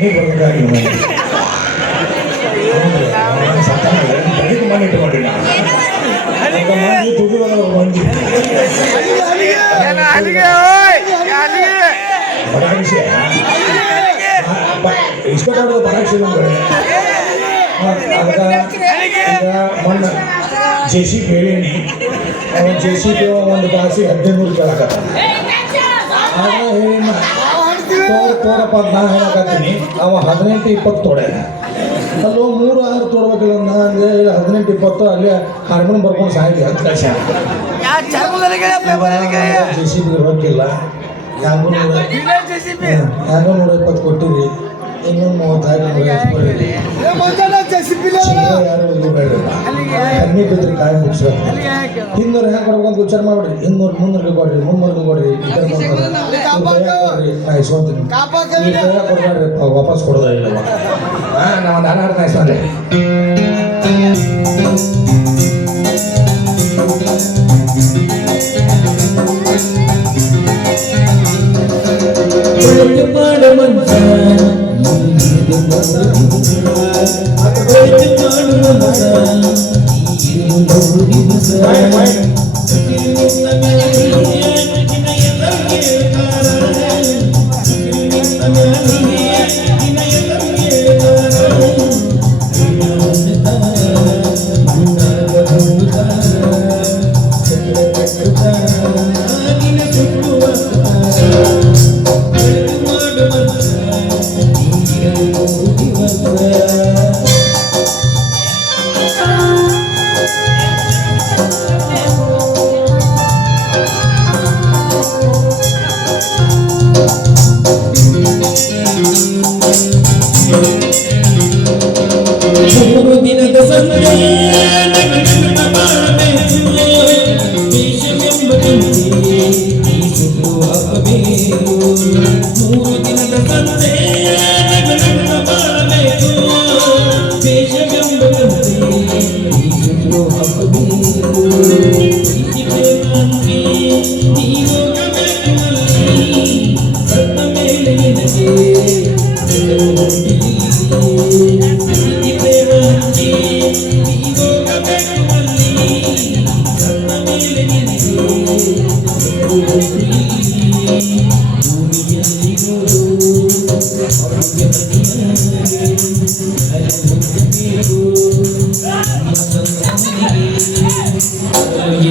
ನೀ ಬರ್ಬೇಕಾಗಿಲ್ಲ ಬೆಳಿಗ್ಗೆ ಮನೆ ಮಂದಿ ದುಡ್ಡು ಮಂದಿ. ನಮ್ಗೆ ಈಗ ಮಣ್ಣು ಜೆ ಸಿ ಪಿ ಹೇಳೀನಿ ಅವನು ಜೆ ಸಿ ಪಿ ಒಂದು ಬಾಸಿ ಹದಿನೈದು ಕೇಳಕತ್ತ ಆಗ ಹೇಳಿನ ತೋರ್ ತೋರಪ್ಪ ಅಂತ ನಾ ಹೇಳಕತ್ತೀನಿ. ಅವ ಹದಿನೆಂಟು ಇಪ್ಪತ್ತು ತೋಡೆ ಅಲ್ಲೋ ಮೂರು ಆರು ತೋಡ್ಬೇಕಿಲ್ಲ. ನಾನು ಹದಿನೆಂಟು ಇಪ್ಪತ್ತು ಅಲ್ಲಿ ಹಾರ್ಮೋನ್ ಬರ್ಕೊಂಡು ಅಂತ ಕಳ್ಸ ಜೆ ಸಿ ಬಿ ಹೋಗಿಲ್ಲ ಯಾಕೋ ನೂರ ಇಪ್ಪತ್ತು ಕೊಟ್ಟಿರಿ. ಇನ್ನೊಂದು ಬೇಡ ಕಮ್ಮಿ ಬಿದ್ದರೆ ಕಾಯಿ ಮುಗಿಸ್ಬೇಕು ಇನ್ನೂರು ವಿಚಾರ ಮಾಡ್ಬಿಡ್ರಿ ಇನ್ನೂರು ಮುನ್ನೂರು ಕೊಡ್ರಿ ಮುನ್ನೂರು ಕೊಡ್ರಿ ಕೊಡ್ರಿ. ನಾ ಇಸ್ಕೊಂತೀನಿ ಕೊಡ್ಬೇಡ್ರಿ ವಾಪಸ್ ಕೊಡೋದ ಇಲ್ಲ ಹಾಂ ನಾ ಒಂದು ಹಣ ಅರ್ಥ ಇಸ್ಕೊಂಡೆ ಮಾಡ ಮನುಷ್ಯ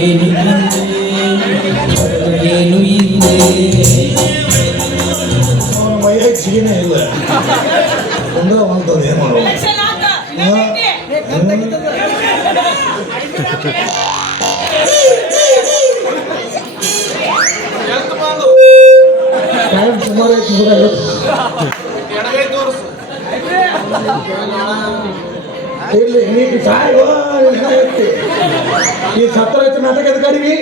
ಏನು ಇಲ್ಲೇ ಅಂದ್ರೆ ಅಂತದ್ದು ಏನು ಟೈಮ್ ಸುಮಾರು ಐತಿ ಇರ್ಲಿ ನೀನು ಸಾಯೋ ಈ ಸತ್ತರ ಐತಿ ನಾಟಕ ಎದಕ್ಕೆ ಆಡಿವಿ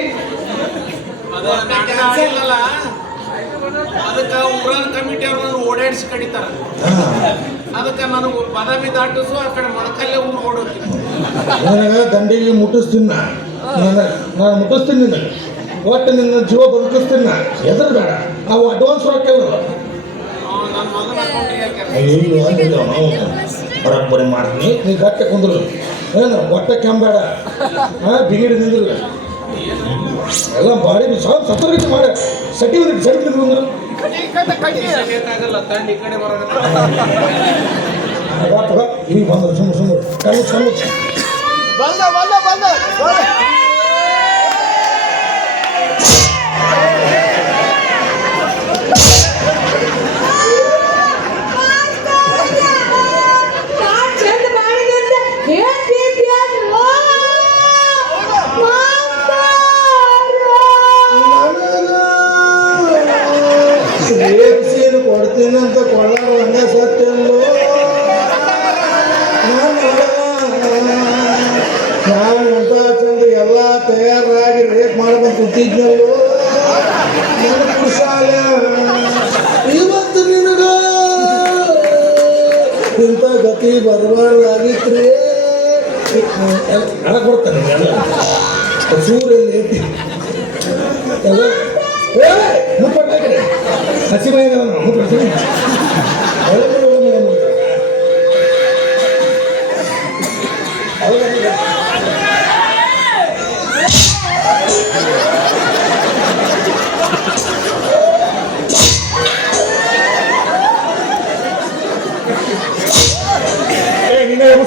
ಅದಕ್ಕೆ ಊರಾನ ಕಮಿಟಿ ಅವ್ರು ನನಗೆ ಓಡಾಡಿಸಿ ಕಡಿತಾರ. ಅದಕ್ಕೆ ನಾನು ಪದವಿ ದಾಟಿಸು ಆ ಕಡೆ ಮೊಣಕಲ್ಲೇ ಊರು ಓಡೋಗ್ತೀನಿ. ನನಗೆ ದಂಡಿಗೆ ಮುಟ್ಟಿಸ್ತೀನಿ ನಾನು ನಾನು ಮುಟ್ಟಿಸ್ತೀನಿ ನಿನಗೆ. ಒಟ್ಟು ನಿನ್ನ ಜೀವ ಬದುಕಿಸ್ತೀನಿ ನಾ. ಹೆಸರು ಬೇಡ ಅವು ಅಡ್ವಾನ್ಸ್ ರೊಕ್ಕ ಬರೋಬ್ಬರಿ ಮಾಡ್ತೀನಿ ನೀ ಗಟ್ಟೆ ಕುಂದ್ರು ಏನು ಹೊಟ್ಟೆ ಕೆಂಬೇಡ ಹಾಂ ಬಿಗಿಡಿ ನಿಂದ್ರು ಎಲ್ಲ ಬಾಡಿ ಸ್ವಲ್ಪ ಸತ್ತರ್ಗಿಟ್ಟು ಮಾಡ ಸಟಿ ಒಂದು ಸರಿ ನಿಂದ್ರು ಬರೋದ ಈಗ ಬಂದ್ರು ಸುಮ್ಮ ಸುಮ್ಮ ಕಣ್ಣು ಚಂದ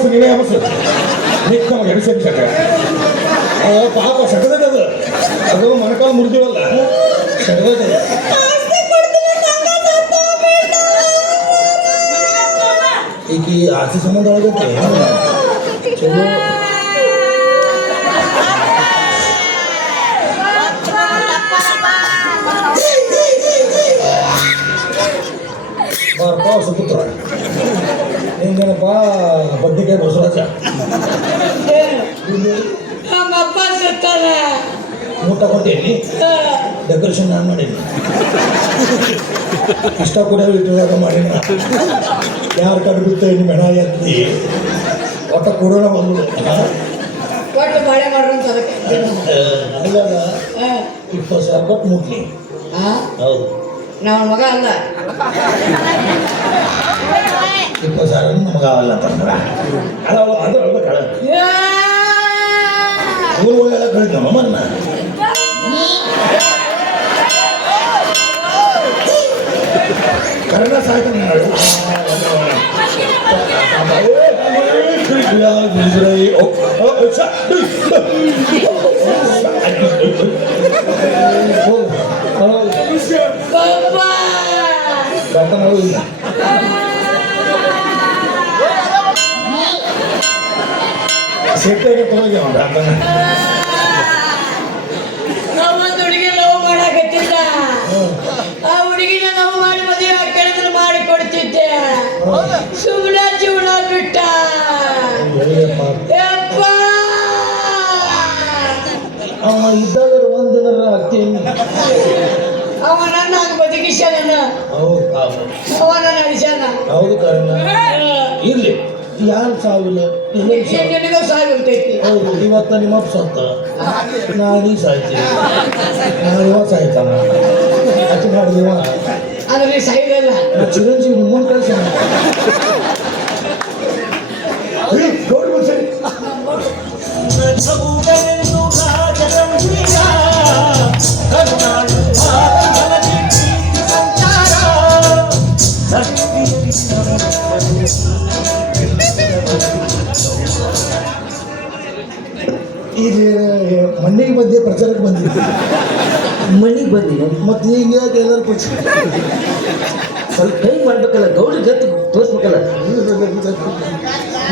ನೀನೇ ಎಬಸು ನೀನೇ ಎಬಸು ನಿಂತು ನಮಗೆ ಎಬಿಸಿ ಎಬಿಸಕ್ಕೆ ಪಾಪ ಸೆಟದೈತೆ ಅದು ಅದು ಮೊಣಕಾಲು ಮುರಿದಿವಲ್ಲ ಸೆಟದೈತೆ ಈಗ ಈ ಆಸ್ತಿ ಸಂಬಂಧ ಒಳಗೈತೆ ಚಲೋ ಬರ್ಪ ಸುಪುತ್ರ ಹಿಂಗೇನಪ್ಪ ಬದ್ನಿಕಾಯಿ ಬಸವರಾಜ ನಮ್ಮಪ್ಪ ಸತ್ತಾನ ಊಟ ಕೊಟ್ಟೇನಿ. ಡೆಕೋರೇಷನ್ ನಾನು ಮಾಡೀನಿ. ಕಷ್ಟ ಕೂಡ ಇಟ್ಟಿದಾಗ ಮಾಡೀನಿ ಯಾರು ಕಡು ಬಿತ್ತು ಇನ್ನು ಮೆಣ ಎತ್ತಿ. ಒಟ್ಟ ಕೊಡೋಣ ಬಂದು ಒಟ್ಟು ಮಳೆ ಮಾಡ್ರಂತ ಅಲ್ಲಾಗ ಹಾ. ಇಪ್ಪತ್ತು ಸಾವಿರ ಕೊಟ್ಟು ಮುಟ್ಲಿ. ಹಾ? ಹೌದು. ನಮ್ಮ ಮಗ ಅಲ್ಲ. ಇಪ್ಪತ್ತು ಸಾವಿರ ನಮಗೆ ಆಗಲ್ಲ ಅಂತಂದ್ರ ಅಲ್ಲ ಅವ್ಳು- ಅದು ಹೇಳ್ಬೇಕಲ್ಲ ಊರು ಒಳ್ಳೆಲ್ಲ ಕಳಿತ ನಮ್ಮನ್ನ ಕನ್ನಡ ಸಾಯ್ತಾನೆ ನಾಡು ಪಪ್ಪ ಬರ್ತಾನವು ಇಲ್ಲ ಸಿಟ್ಟಾಗೆ ಅವನು. ಬರ್ತಾನೆ ನಾವೊಂದು ಹುಡುಗಿ ಲವ್ ಮಾಡಕತ್ತಿದ್ದ? ಆ ಹುಡುಗಿನ ಲವ್ ಮಾಡಿ ಮದುವೆ ಹಾಕಿದ್ರೆ ಮಾಡಿ ಕೊಡ್ತಿದ್ದೆ ಸುಮ್ಮನೆ ಜೀವನ ಬಿಟ್ಟ. ಅವ ಇದ್ದಾಗ ಒಂದಿನ ಅತ್ತಿ ಅವ ನನ್ನ ಹಂಗ ಬದುಕಿಸ್ಯಾನ ಹೌದು. ಹೌದು ಅವ ನನ್ನ ಅಳಿಸ್ಯಾನ ಹೌದು ಕಾರಣ. ಇರ್ಲಿ. ಸಾವಿಲ್ಲ ಎಲ್ಲರೂ ಸಾವು. ನಿನಗೂ ಸಾಗಿರ್ತೈತಿ ಹೌದು ಇವತ್ತ ನಿಮ್ಮ ಅಪ್ಪ ಸತ್ತ ನಾನೀ ಸಾಯ್ತೀನಿ ನಾನು ಇವ ಸಾಯ್ತಾನ ಅತಿ ಮಾಡಿದಿವ ಆದ್ರೆ ಸಾಯಿರಲ್ಲ ಚಿರಂಜೀವಿ ನಿಮ್ಮನ್ನು ಕಳಿಸ ಮಧ್ಯೆ ಪ್ರಚಾರಕ್ಕೆ ಬಂದಿದ್ದೆ. ಮಣಿ ಬಂದಿದೆ ಮತ್ತೆ ಈಗ ಯಾಕೆ ಎಲ್ಲರೂ ಪಕ್ಷ ಸ್ವಲ್ಪ ಕೈ ಮಾಡ್ಬೇಕಲ್ಲ ಗೌಡ ಜತ್ ತೋರಿಸ್ಬೇಕಲ್ಲ.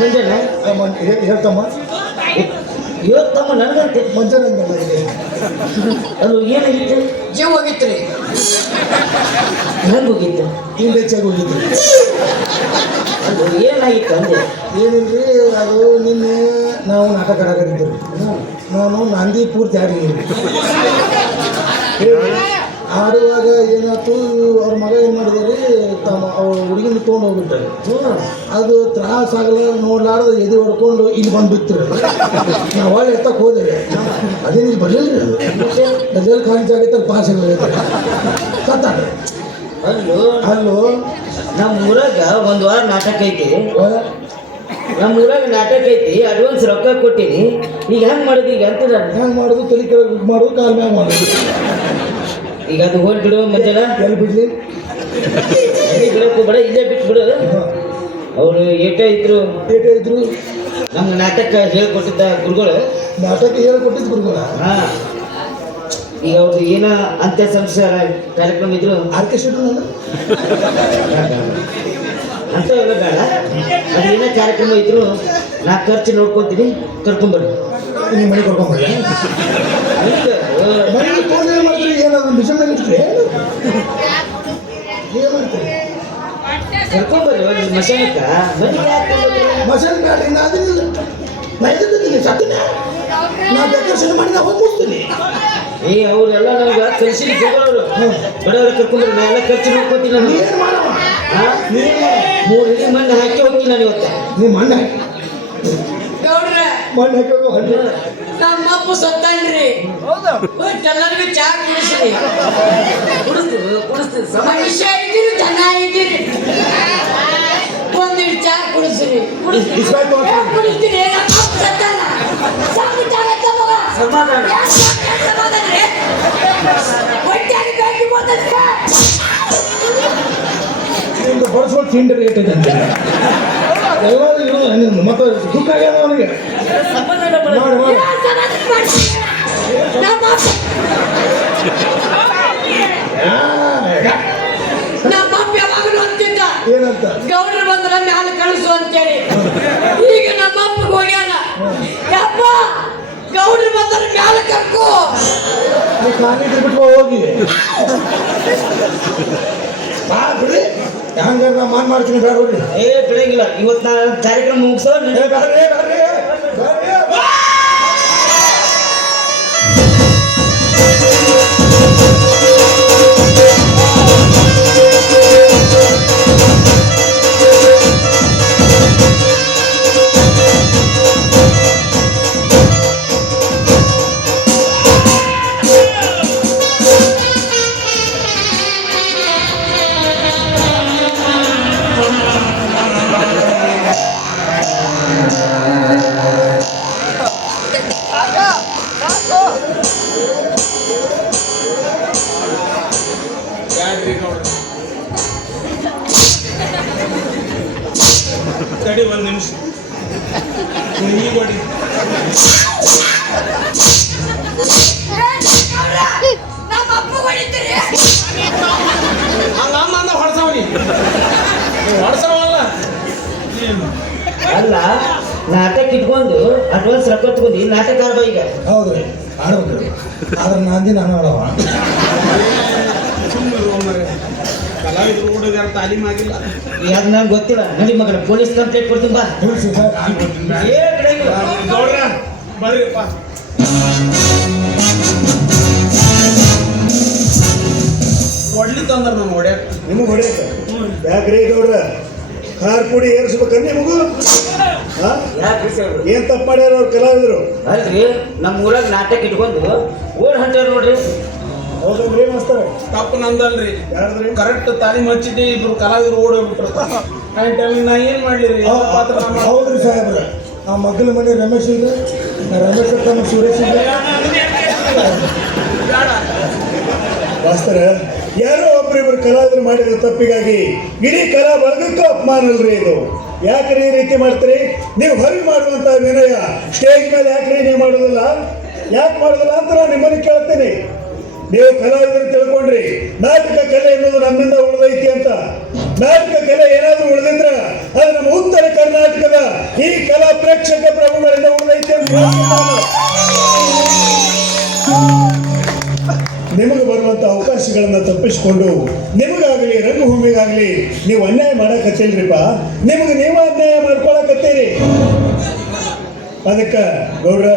ಮುಂಜಾನೆ ಇವತ್ತಮ್ಮ ನನಗಂತೆ ಮಧ್ಯಾಹ್ನ ಅದು ಏನಾಗಿತ್ತು ಜೀವ ಹೋಗಿತ್ರಿ. ಹೆಂಗೆ ಹೋಗಿತ್ತು ಹಿಂಗೆ ಹೆಚ್ಚಾಗಿ ಹೋಗಿದ್ರಿ. ಅದು ಏನಾಗಿತ್ತು ಅಂದೆ ಏನಿಲ್ರಿ ಅದು ನಿನ್ನೆ ನಾವು ನಾಟಕ ಆಡಕತ್ತಿದ್ದರು ನಾನು ನಂದಿ ಪೂರ್ತಿ ಆಡಿದ್ದೀನಿ. ಆಡುವಾಗ ಏನಾಯ್ತು ಅವ್ರ ಮಗ ಏನು ಮಾಡಿದ್ರಿ ತಮ್ಮ ಅವ್ರ ಹುಡುಗಿನ ತೊಗೊಂಡು ಹೋಗ್ಬಿಟ್ಟಾರೆ ಅದು ತ್ರಾಸ ಆಗಲ್ಲ ನೋಡ್ಲಾರ್ದು ಎದೆ ಹೊಡ್ಕೊಂಡು ಇಲ್ಲಿ ಬಂದು ಬಿತ್ತರು ನಾವು ಒಳ್ಳೆ ಎತ್ತಕ್ಕೆ ಹೋದೇವೆ ಅದೇ ಇಲ್ಲಿ ಬರಲಿಲ್ಲ ಅದು. ಖಾಲಿ ಜಾಗೈತೆ ಪಾಸ್ ಆಗೈತೆ ಸತ್ತಾಗ ಅಲ್ಲೋ ಅಲ್ಲೋ ನಮ್ಮ ಊರಾಗ ಒಂದು ವಾರ ನಾಟಕ ಐತಿ. ನಮ್ಮ ಊರಾಗ ನಾಟಕ ಐತಿ ಅಡ್ವಾನ್ಸ್ ರೊಕ್ಕ ಕೊಟ್ಟಿನಿ. ಈಗ ಹೆಂಗ್ ಮಾಡೋದು ಈಗ ಅಂತ ಹೆಂಗ್ ಮಾಡೋದು ತಲೆ ಕೆಳಗೆ ಮಾಡೋದು ಕಾಲ್ ಮ್ಯಾಗ ಮಾಡೋದು. ಈಗ ಅದು ಹೋಗಿ ಬಿಡು ಮಂಜಾನ. ಎಲ್ಲಿ ಬಿಡ್ಲಿ? ಎಲ್ಲಿ ಬಿಡಕ್ ಹೋಗ್ಬೇಡ ಇಲ್ಲೇ ಬಿಟ್ಟು ಬಿಡು ಅವರು ಏಟೇ ಇದ್ರು. ಏಟೇ ಇದ್ರು? ನಮ್ಮ ನಾಟಕ ಹೇಳ್ಕೊಟ್ಟಿದ್ದ ಗುರುಗಳು. ನಾಟಕ ಹೇಳ್ಕೊಟ್ಟಿದ್ದ ಗುರುಗಳ? ಹಾ. ಈಗ ಅವ್ರದ್ದು ಏನ ಅಂತ್ಯ ಸಂಸಾರ ಕಾರ್ಯಕ್ರಮ ಇದ್ರು. ಆರ್ಕೆಸ್ಟ್ರಾ ಅಂತ ಎಲ್ಲ ಬೇಡ. ಅದು ಏನೇ ಕಾರ್ಯಕ್ರಮ ಇದ್ರು. ನಾ ಖರ್ಚು ನೋಡ್ಕೊತೀನಿ ಕರ್ಕೊಂಬರ್ರಿ ನಿಮ್ಮ ಮನೆ ಕರ್ಕೊಂಡ್ಬರ್ಲಿ ಅದಕ್ಕೆ, ಆ, ಮನೆಗೆ ಫೋನ್ ಏನು ಮಾಡ್ತೀರಿ ಏನಾದ್ರು ಮಿಷನ್ದಾಗ ಇರ್ತೀರಿ ಏನು ಮಾಡ್ತೀರಿ ಕರ್ಕೊಂಬರ್ತೀರ? ಮಸಾಲೆ ಬ್ಯಾಡ್ರಿ ನಾ ಅದನ್ನಿಲ್ಲ ನಾ ಎದ್ದಿದ್ದೀನಿ ಸತ್ತಿನ ನಾ ಡೆಕೋರೇಷನ್ ಮಾಡಿ ನಾ ಹೋಗಿ ಮುಗಿಸ್ತೀನಿ. ಏ ಅವರೆಲ್ಲ ನನಗೆ ಕಲ್ಸಿನ ತಗೊಳ್ಳೋರು ಬಡವ್ರ ಕರ್ಕೊಂಡ್ರೆ ನಾ ಎಲ್ಲ ಖರ್ಚು ನೋಡ್ಕೊತೀನಿ ನಾನು. ಏನು ಮಾಡವ? ಮೂರು ಹಿಡಿ ಮಣ್ಣು ಹಾಕಿ ಹೋಗಿ ನಾನು ಇವತ್ತು. ನೀವು ಮಣ್ಣು ಹಾಕಿ. ಮಣ್ಣು ಹಾಕಿ ಸತ್ತಾನ್ರಿ. ಹೋಯ್ತ್ ಎಲ್ಲರಿಗೂ ಚಾ ಕುಡಿಸ್ರಿ. ಕುಡಿಸ್ತೀವಿ ಕುಡಿಸ್ತೀವಿ ಸಮ ಮನುಷ್ಯ ಇದ್ದೀರಿ ಜನ ಇದ್ದೀರಿ. ಚಾ ಸಮಾಧಾನ. ನಿಮ್ದು ಬಡಿಸೋ ತಿಂಡಿ ರೇಟ್ ಇದೆ ಎಲ್ಲರೂ ಇರೋದು ನಿಂದು ಮತ್ತೆ ದುಃಖ ಆಗ್ಯಾದ ಅವನಿಗೆ. ಮಾಡಿ ಮಾಡಿ. ನಮ್ಮ ಏನಂತ? ಗೌಡ್ರು ಬಂದ್ರ ಮ್ಯಾಲ ಕಳಿಸು ಅಂತೇಳಿ. ಈಗ ನಮ್ಮ ಅಪ್ಪಗೆ ಹೋಗ್ಯಾನ. ಯಪ್ಪ ಗೌಡ್ರು ಬಂದ್ರ ಮ್ಯಾಲ ಕರ್ಕೋ. ಬಿಟ್ಟು ಹೋಗಿ. ಬಾ ಬಿಡಿ. ಹಂಗಾರೆ ನಾ ಮಾನ್ ಮಾಡ್ತೀನಿ ಬೇಡ ಬಿಡ್ರಿ ಏ ಬಿಡಂಗಿಲ್ಲ. ಇವತ್ತು ನಾ ಕಾರ್ಯಕ್ರಮ ಮುಗಿಸೋ ಅಡ್ವಾನ್ಸ್ ರೊಕ್ಕ ತಗೊಂಡು ನಾಟಕ ಆಡ್ಬೋ ಈಗ? ಹೌದು ಆಡೋದು ಆದ್ರೆ ನಾಂದಿ ನಾನು ಆಡವ ಸುಮ್ಮನೆ ಕಲಾವಿದರು ಹುಡುಗರ ತಾಲೀಮ್ ಆಗಿಲ್ಲ. ಯಾರು ನಂಗೆ ಗೊತ್ತಿಲ್ಲ. ನಡಿ ಮಗನ ಪೊಲೀಸ್ ಕಂಪ್ಲೇಂಟ್ ಕೊಡ್ತೀನಿ ಬಾ. ಪೊಲೀಸ್ ಸರ್ ಏ ಬಿಡಂಗಿಲ್ಲ ಗೌಡ್ರ ಬರ್ರಿಪ್ಪ ಹೊಡ್ಲಿ ತಂದ್ರ ನಾನು ಹೊಡ್ಯಾಕ. ನಿಮಗೆ ಹೊಡೆಯಕ? ಯಾಕ್ರಿ ಗೌಡ್ರ ಖಾರ ಪುಡಿ ಏರಿಸ್ಬೇಕನ್ನ ನಿಮಗೂ ಏನ್ ತಪ್ಪು ಮಾಡ್ಯಾರ ಅವ್ರ ಕಲಾವಿದರು? ಅಲ್ರಿ ನಮ್ಮ ಊರಾಗ ನಾಟಕ ಇಟ್ಕೊಂಡು ಓಡ್ ಹಂಟ್ಯಾರ ನೋಡ್ರಿ. ಹೌದಲ್ರಿ ಮಸ್ತಾರ ತಪ್ಪು ನಂದಲ್ರಿ. ಯಾರ್ದ್ರಿ? ಕರೆಕ್ಟ್ ತಾಳಿ ಮಚ್ಚಿದ್ದೆ ಇಬ್ರು ಕಲಾವಿದರು ಓಡೋಗ್ಬಿಟ್ರು. ನಾ ಏನ್ ಮಾಡ್ಲಿರಿ? ಯಾವ ಪಾತ್ರ ಮಾಡ್ಲಿ? ಹೌದ್ರಿ ಸಾಹೇಬ್ರ. ಆ ಮಗ್ಗಲ ಮನೆ ರಮೇಶ್ ಇದೆ ರಮೇಶ್ ತಮ್ಮ ಸುರೇಶ್ ಇದೆ. ಯಾರು ಮಾಸ್ತರ ಯಾರೋ? ಒಬ್ರಿಬ್ರು ಕಲಾವಿದರು ಮಾಡಿದ ತಪ್ಪಿಗಾಗಿ ಇಡೀ ಕಲಾ ವರ್ಗಕ್ಕೂ ಅಪಮಾನ ಅಲ್ರಿ ಇದು. ಯಾಕ್ರಿ ಈ ರೀತಿ ಮಾಡ್ತೀರಿ? ನೀವು ಹೊರಗೆ ಮಾಡುವಂತ ವಿನಯ, ಸ್ಟೇಜ್ ಮೇಲೆ ಯಾಕ್ರಿ ನೀವು ಮಾಡೋದಿಲ್ಲ ಯಾಕೆ ಮಾಡೋದಿಲ್ಲ ಅಂತ ನಾನು ನಿಮ್ಮನ್ನು ಕೇಳ್ತೀನಿ. ನೀವು ಕಲಾವಿದರು ತಿಳ್ಕೊಂಡ್ರಿ, ನಾಟಕ ಕಲೆ ಎನ್ನುವುದು ನಮ್ಮಿಂದ ಉಳಿದೈತಿ ಅಂತ. ನಾಟಕ ಕಲೆ ಏನಾದರೂ ಉಳಿದಿದ್ರೆ ಅದು ನಮ್ಮ ಉತ್ತರ ಕರ್ನಾಟಕದ ಈ ಕಲಾ ಪ್ರೇಕ್ಷಕ ಪ್ರಭುಗಳಿಂದ ಉಳಿದೈತಿ ಅಂತ. ನಿಮಗೆ ಬರುವಂಥ ಅವಕಾಶಗಳನ್ನ ತಪ್ಪಿಸಿಕೊಂಡು ನಿಮಗಾಗಲಿ ರಂಗಭೂಮಿಗಾಗಲಿ ನೀವು ಅನ್ಯಾಯ ಮಾಡಕತ್ತಿಲ್ರಿಪ್ಪ? ನಿಮಗೆ ನೀವು ಅನ್ಯಾಯ ಮಾಡ್ಕೊಳಕತ್ತೀರಿ. ಅದಕ್ಕೆ ಗೌಡ್ರ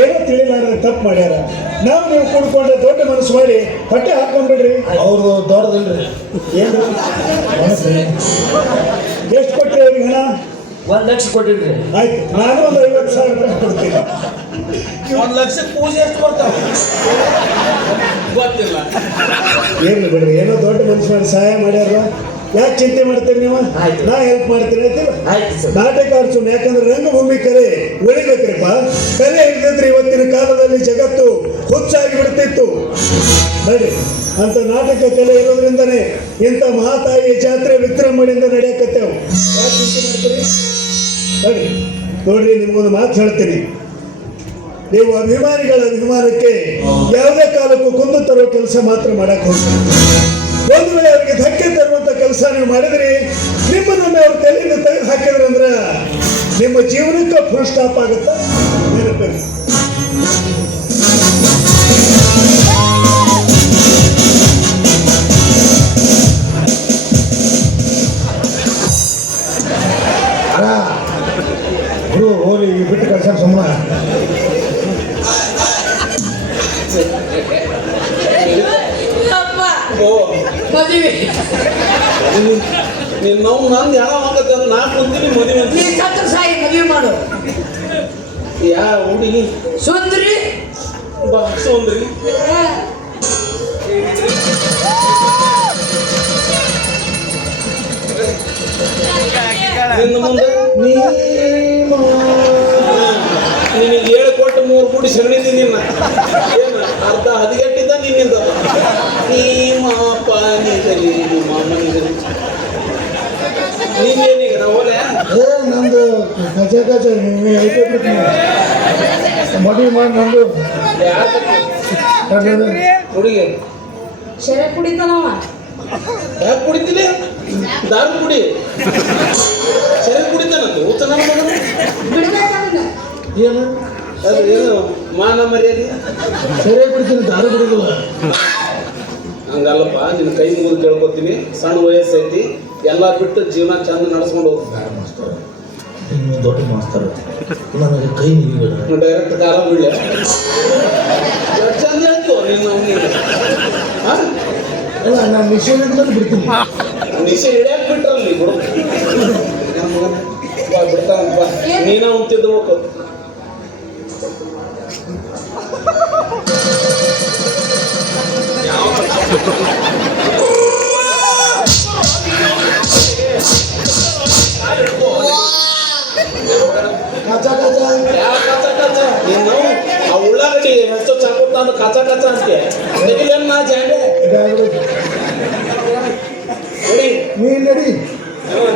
ಏನೋ ತಿಳಿಲಾರ ತಪ್ಪು ಮಾಡ್ಯಾರ. ನಾವು ನೀವು ಕುಡ್ಕೊಂಡ್ರೆ ದೊಡ್ಡ ಮನಸ್ಸು ಮಾಡಿ ಹೊಟ್ಟೆ ಹಾಕೊಂಡ್ಬಿಡ್ರಿ. ಅವ್ರದ್ದು ದೊಡ್ಡದಲ್ರಿ. ಏನು ಎಷ್ಟು ಕೊಟ್ರಿ ಅವ್ರಿಗೆ ಹಣ? ಒಂದ್ ಲಕ್ಷ ಕೊಟ್ಟಿದ್ರಿ ಆಯ್ತು ನಾನು ಒಂದು ಐವತ್ತು ಸಾವಿರ ರೂಪಾಯಿ ಕೊಡ್ತೀನಿ. ಒಂದ್ ಲಕ್ಷ ಪೂಜೆ ಎಷ್ಟು ಬರ್ತಾವ ಗೊತ್ತಿಲ್ಲ. ಏನು ಬಿಡ್ರಿ ಏನೋ ದೊಡ್ಡ ಮನುಷ್ಯ ಮಾಡಿ ಸಹಾಯ ಮಾಡ್ಯಾರ ಯಾಕೆ ಚಿಂತೆ ಮಾಡ್ತೀರಿ ನೀವು. ನಾ ಹೆಲ್ಪ್ ಮಾಡ್ತೀನಿ ಅಂತೀರ ನಾಟಕ ಆಡ್ಸೋಣ ಯಾಕಂದ್ರೆ ರಂಗಭೂಮಿ ಕಲೆ ಉಳಿಬೇಕ್ರಿಪ್ಪ ಕಲೆ ಇಲ್ದಿದ್ರೆ ಇವತ್ತಿನ ಕಾಲದಲ್ಲಿ ಜಗತ್ತು ಹುಚ್ಚಾಗಿ ಬಿಡ್ತಿತ್ತು. ನೋಡಿ ಅಂತ ನಾಟಕ ಕಲೆ ಇರೋದ್ರಿಂದನೇ ಇಂಥ ಮಹಾತಾಯಿ ಜಾತ್ರೆ ವಿಜೃಂಭಣೆಯಿಂದ ನಡೆಯಕತ್ತೇವು. ಯಾಕೆ ಚಿಂತೆ ಮಾಡ್ತೀರಿ? ನೋಡಿ, ನೋಡ್ರಿ, ನಿಮಗೊಂದು ಮಾತು ಹೇಳ್ತೀನಿ. ನೀವು ಅಭಿಮಾನಿಗಳ ಅಭಿಮಾನಕ್ಕೆ ಯಾವುದೇ ಕಾಲಕ್ಕೂ ಕುಂದು ತರೋ ಕೆಲಸ ಮಾತ್ರ ಮಾಡಕ್ ಹೋಗ್ತೀವಿ ಒಂದು ವೇಳೆ ಅವರಿಗೆ ಧಕ್ಕೆ ತರುವಂತ ಕೆಲಸ ನೀವು ಮಾಡಿದ್ರಿ ನಿಮ್ಮನ್ನೊಮ್ಮೆ ಅವ್ರ ತಲೆಯಿಂದ ತೆಗೆದು ಹಾಕಿದ್ರಂದ್ರೆ ನಿಮ್ಮ ಜೀವನಕ್ಕೂ ಫುಲ್ ಸ್ಟಾಪ್ ಆಗುತ್ತಾ? ನೆನಪಿರಿ ನೋವು ನಂದು ಯಾವ ಆಗತ್ತೆ ಅಂತ ನಾ ಕುಂತೀನಿ ಮದುವೆ ಅಂತ. ನೀ ಸತ್ರ ಸಾಯಿ ಮದುವೆ ಮಾಡು. ಯಾ ಹುಡುಗಿ? ಸುಂದ್ರಿ. ಬಗ್ಸೋನ್ರಿ ನಿನ್ನ ಮುಂದೆ ನೀ ನಿನಗೆ ಏಳು ಕೊಟ್ಟು ಮೂರು ಕೋಟಿ ಸಗಣಿದಿ ನಿನ್ನ ಏನು ಅರ್ಧ ಹದಿಗೆಟ್ಟಿದ್ದ ನಿನ್ನಿಂದ ನೀ ಮಾಪ ನಿಗಲಿ ನಿಮ್ಮ ಅಮ್ಮನಿಗಲಿ ನೀನೇನೀಗ ನಾವು ಓಲೆ ಏ ನಂದು ಐತೆ ಮದುವೆ ಮಾಡಿ ನಂದು ಹುಡುಗಿ ಶರತ್ ಕುಡಿತಾನವ ಯಾಕೆ ಕುಡಿತೀನಿ ದಾರು ಕುಡಿ ಸರಿ ಕುಡಿತಾನಂತ ಊತ ನನ್ನ ಮಗನ ಏನು ಅದು ಏನು ಮಾನ ಮರ್ಯಾದೆ ಸರಿಯಾಗಿ ಬಿಡ್ತೀನಿ ದಾರು ಬಿಡುದಿಲ್ಲ ಹಂಗಲ್ಲಪ್ಪ ನಿನ್ನ ಕೈ ಮುಗಿದು ಕೇಳ್ಕೊತೀನಿ ಸಣ್ಣ ವಯಸ್ಸೈತಿ ಎಲ್ಲ ಬಿಟ್ಟು ಜೀವನ ಚಂದ ನಡೆಸ್ಕೊಂಡು ಹೋಗ್ತೀನಿ ನೀವು ದೊಡ್ಡ ಮಾಸ್ತರ್. ನನಗೆ ಕೈ ಮುಗಿಬೇಡ. ಡೈರೆಕ್ಟ್ ಕಾರ ಬೀಳ ಚಂದ ಹೇಳ್ತು ನೀನು ಅಲ್ಲ ನಾನು ಮಿಷನ್ ಇದ್ಮೇಲೆ ಬಿಡ್ತೀನಿ. ಮಿಷನ್ ಹಿಡಿಯಕ್ ಬಿಟ್ರಲ್ಲಿ ಬಿಡು ಬಿಡ್ತಾನಪ್ಪ ನೀನ ಉಂತಿದ್ಬೇಕು ಕಚ ಹೆಚ್ಚು ಚಾಕು ತಂದು ಕಚ ಕಚ ಅಂತೆ ತೆಗಿಲೇನ್ ನಾ ಜಾಂಡೆ. ನೋಡಿ. ನೀ ನಡಿ.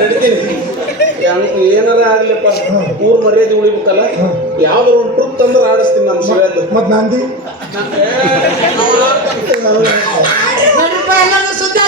ನಡಿತೀನಿ. ಏನಾರ ಆಗ್ಲಿಪ್ಪ ಊರ್ ಮರ್ಯಾದೆ ಉಳಿಬೇಕಲ್ಲ? ಯಾವ್ದಾರ ಒಂದು ಟ್ರಿಪ್ ತಂದ್ರೆ ಆಡಿಸ್ತೀನಿ ನಮ್ಮ ಶಿವ್ಯದ್ದು ಮತ್ ನಂದಿ? ಸುದ್ದ